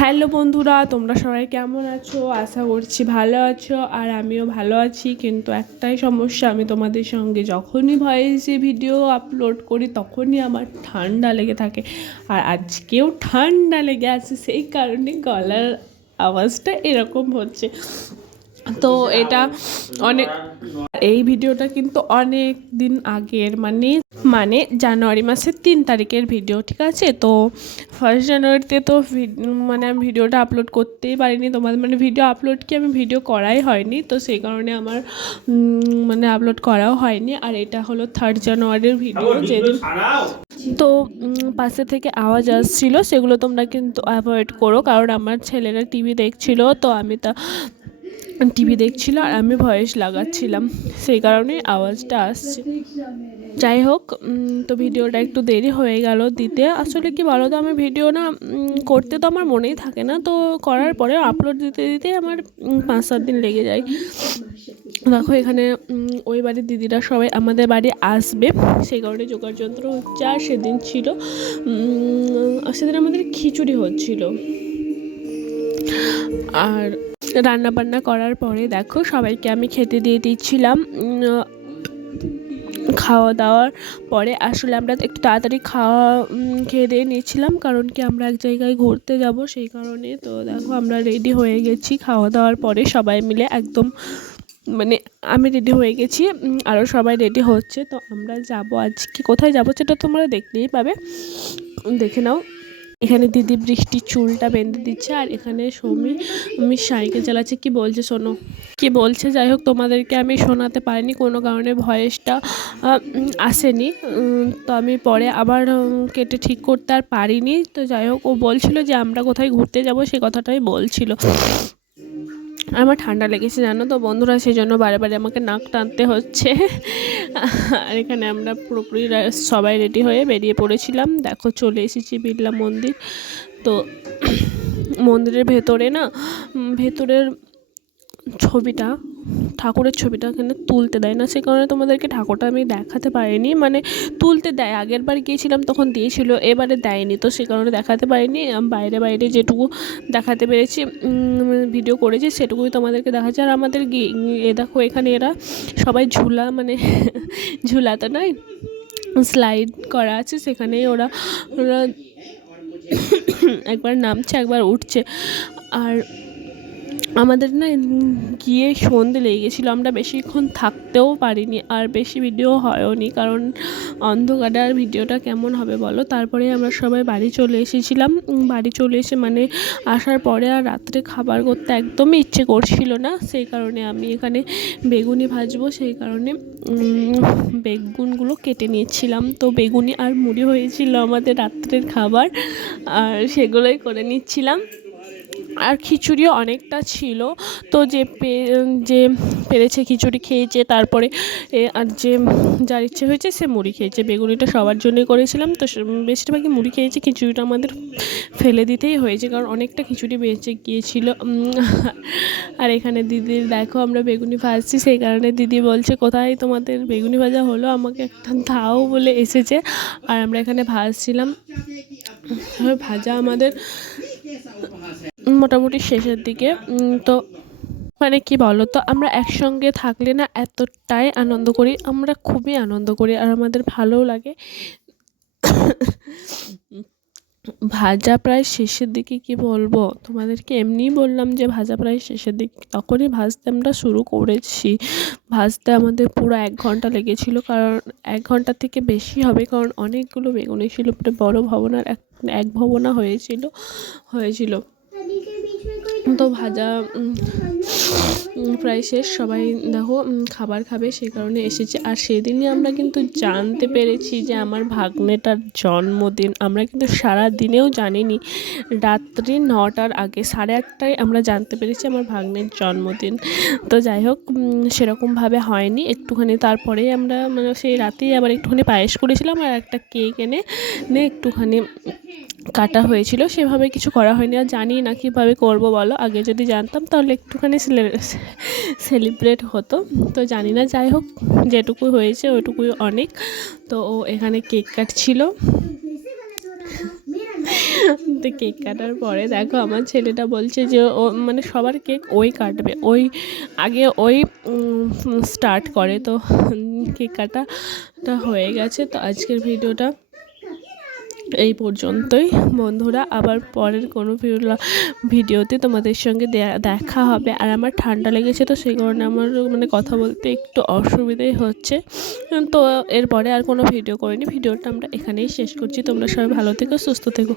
Hello বন্ধুরা, তোমরা সবাই কেমন আছো? আশা করছি ভালো আছো আর আমিও ভালো আছি। কিন্তু একটাই সমস্যা, আমি তোমাদের সঙ্গে যখনই ভয়েসে ভিডিও আপলোড করি, তখনই আমার ঠান্ডা লেগে থাকে। আর আজকেও ঠান্ডা লেগে আছে, সেই কারণে গলার আওয়াজটা এরকম হচ্ছে। তো এটা অনেক এই ভিডিওটা কিন্তু অনেক দিন আগের মানে মানে জানুয়ারি মাসের তিন তারিখের ভিডিও ঠিক আছে? তো ফার্স্ট জানুয়ারিতে তো মানে আমি ভিডিওটা আপলোড করতেই পারিনি। তোমাদের মানে ভিডিও আপলোড কি আমি ভিডিও করাই হয়নি তো সেই কারণে আমার মানে আপলোড করাও হয়নি। আর এটা হলো থার্ড জানুয়ারির ভিডিও যেদিন তো পাশে থেকে আওয়াজ আসছিল সেগুলো তোমরা কিন্তু অ্যাভয়েড করো কারণ আমার ছেলেরা টিভি দেখছিল তো আমি তা টিভি দেখছিল আর আমি ভয়েস লাগাচ্ছিলাম। সেই কারণে আওয়াজটা আসছে। যাই হোক তো ভিডিওটা একটু দেরি হয়ে গেল দিতে। আসলে কি বলো তো আমি ভিডিও না করতে তো আমার মনেই থাকে না। তো করার পরে আপলোড দিতে দিতে আমার পাঁচ সাত দিন লেগে যায়। দেখো এখানে ওই বাড়ির দিদিরা সবাই আমাদের বাড়ি আসবে। সেই কারণে জোগাড় যন্ত্র হচ্ছে আর সেদিন ছিল সেদিন আমাদের খিচুড়ি হচ্ছিল। আর রান্না বান্না করার পরে দেখো সবাইকে আমি খেতে দিয়ে দিচ্ছিলাম। খাওয়া দাওয়ার পরে আসলে আমরা একটু তাড়াতাড়ি খাওয়া খেয়ে দিয়ে নিয়েছিলাম কারণ কি আমরা এক জায়গায় ঘুরতে যাব সেই কারণে। তো দেখো আমরা রেডি হয়ে গেছি খাওয়া দাওয়ার পরে সবাই মিলে একদম মানে আমি রেডি হয়ে গেছি আরও সবাই রেডি হচ্ছে। তো আমরা যাব আজকে, কোথায় যাব সেটা তোমরা দেখতেই পাবে। দেখে নাও। এখানে দিদি বৃষ্টির চুলটা বেঁধে দিচ্ছে আর এখানে সৌমি, আমি সাইকেল চালাচ্ছে। কি বলছে শোনো? কি বলছে? যাই হোক, তোমাদেরকে আমি শোনাতে পারিনি, কোনো কারণে ভয়েসটা আসেনি। তো আমি পরে আবার কেটে ঠিক করতে আর পারিনি। তো যাই হোক, ও বলছিল যে আমরা কোথায় ঘুরতে যাব, সে কথাটাই বলছিল। আমার ঠান্ডা লেগেছে, জানো তো বন্ধুরা সেই জন্য বারে বারে আমাকে নাক টানতে হচ্ছে। আর এখানে আমরা পুরোপুরি সবাই রেডি হয়ে বেরিয়ে পড়েছিলাম। দেখো চলে এসেছি বিড়লা মন্দির। তো মন্দিরের ভেতরে না ভেতরের ছবিটা ঠাকুরের ছবিটা এখানে তুলতে দেয় না, সে কারণে তোমাদেরকে ঠাকুরটা আমি দেখাতে পারিনি। মানে তুলতে দেয়, আগের বার গিয়েছিলাম তখন দিয়েছিল, এবারে দেয়নি, তো সে কারণে দেখাতে পারিনি। বাইরে বাইরে যেটুকু দেখাতে পেরেছি ভিডিও করেছি, সেটুকুই তোমাদেরকে দেখাচ্ছি। আর আমাদের এ দেখো এখানে এরা সবাই ঝুলা মানে ঝুলা তো নয়, স্লাইড করা আছে, সেখানেই ওরা ওরা একবার নামছে, একবার উঠছে। আর আমাদের না গিয়ে সন্ধে লেগে গেছিল। আমরা বেশিক্ষণ থাকতেও পারিনি আর বেশি ভিডিও হয়ওনি কারণ অন্ধকারে আর ভিডিওটা কেমন হবে বলো? তারপরে আমরা সবাই বাড়ি চলে এসেছিলাম। বাড়ি চলে এসে মানে আসার পরে আর রাত্রে খাবার করতে একদমই ইচ্ছে করছিল না। সেই কারণে আমি এখানে বেগুনি ভাজবো। সেই কারণে বেগুনগুলো কেটে নিয়েছিলাম। তো বেগুনি আর মুড়ি হয়েছিল আমাদের রাত্রের খাবার। আর সেগুলোই করে নিচ্ছিলাম। আর খিচুড়িও অনেকটা ছিল। তো যে পে- যে পেরেছে খিচুড়ি খেয়েছে, তারপরে আর যে যার ইচ্ছে হয়েছে সে মুড়ি খেয়েছে। বেগুনিটা সবার জন্যই করেছিলাম, তো বেশিরভাগই মুড়ি খেয়েছে, খিচুড়িটা আমাদের ফেলে দিতেই হয়েছে, কারণ অনেকটা খিচুড়ি বেঁচে গিয়েছিল। আর এখানে দিদির দেখো আমরা বেগুনি ভাজছি, সেই কারণে দিদি বলছে, কোথায় তোমাদের বেগুনি ভাজা হলো? আমাকে একটা দাও বলে এসেছে। আর আমরা এখানে ভাজছিলাম। ভাজা আমাদের মোটামুটি শেষের দিকে। তো মানে কি বলো তো, আমরা একসঙ্গে থাকলে না এতটাই আনন্দ করি, আমরা খুবই আনন্দ করি আর আমাদের ভালোও লাগে। ভাজা প্রায় শেষের দিকে কি বলব, তোমাদেরকে এমনিই বললাম যে ভাজা প্রায় শেষের দিকে, তখনই ভাজতে আমরা শুরু করেছি। ভাজতে আমাদের পুরো এক ঘণ্টা লেগেছিল, কারণ এক ঘণ্টা থেকে বেশি হবে, কারণ অনেকগুলো বেগুনি ছিল, পুরো বড় ভবনার এক এক ভবনা হয়েছিল হয়েছিল। তো ভাজা প্রায় শেষ। সবাই দেখো খাবার খাবে, সেই কারণে এসেছে। আর সেদিনই আমরা কিন্তু জানতে পেরেছি যে আমার ভাগ্নেটার জন্মদিন। আমরা কিন্তু সারা দিনেও জানিনি। রাত্রি নটার আগে, সাড়ে আটটায় আমরা জানতে পেরেছি আমার ভাগ্নের জন্মদিন। তো যাই হোক সেরকমভাবে হয়নি। একটুখানি তারপরেই আমরা মানে সেই রাতেই আবার একটুখানি পায়েস করেছিলাম আর একটা কেক এনে একটুখানি কাটা হয়েছিল, সেভাবে কিছু করা হয়নি। আর জানি না কীভাবে করব বলো, আগে যদি জানতাম তাহলে একটুখানি সেলিব্রেট হতো। তো জানি না, যাই হোক, যেটুকু হয়েছে ওইটুকুই অনেক। তো ও এখানে কেক কাটছিল। তো কেক কাটার পরে দেখো, আমার ছেলেটা বলছে যে, ও মানে সবার কেক ওই কাটবে, ওই আগে ওই স্টার্ট করে। তো কেক কাটাটা হয়ে গেছে। তো আজকের ভিডিওটা এই পর্যন্তই। বন্ধুরা, আবার পরের কোনো ভিডিও- ভিডিওতে তোমাদের সঙ্গে দেখা হবে। আর আমার ঠান্ডা লেগেছে তো সেই কারণে আমার মানে কথা বলতে একটু অসুবিধাই হচ্ছে। তো এরপরে আর কোনো ভিডিও করিনি। ভিডিওটা আমরা এখানেই শেষ করছি। তোমরা সবাই ভালো থেকো, সুস্থ থেকো।